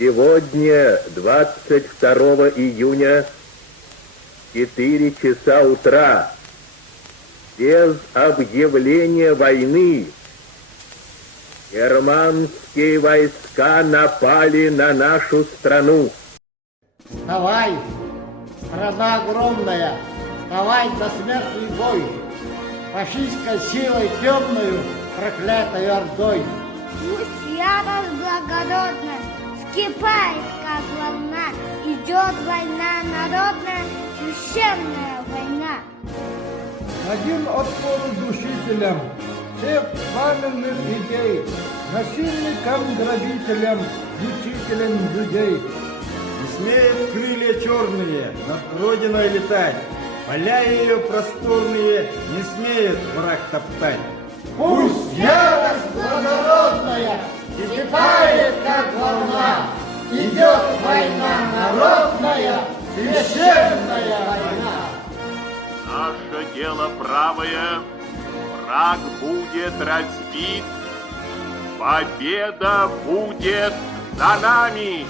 Сегодня, 22 июня, 4 часа утра, без объявления войны, германские войска напали на нашу страну. Вставай, страна огромная, вставай на смертный бой, фашистской силой темную, проклятой ордой. Пусть ярость благородна, вскипает, как волна, идет война народная, священная война. Дадим отпор душителям всех пламенных идей, насильникам, грабителям, мучителям людей. Не смеют крылья черные над родиной летать, поля ее просторные не смеет враг топтать. Пусть ярость благородная вскипает, как волна, идет война народная, священная война. Наше дело правое, враг будет разбит, победа будет за нами.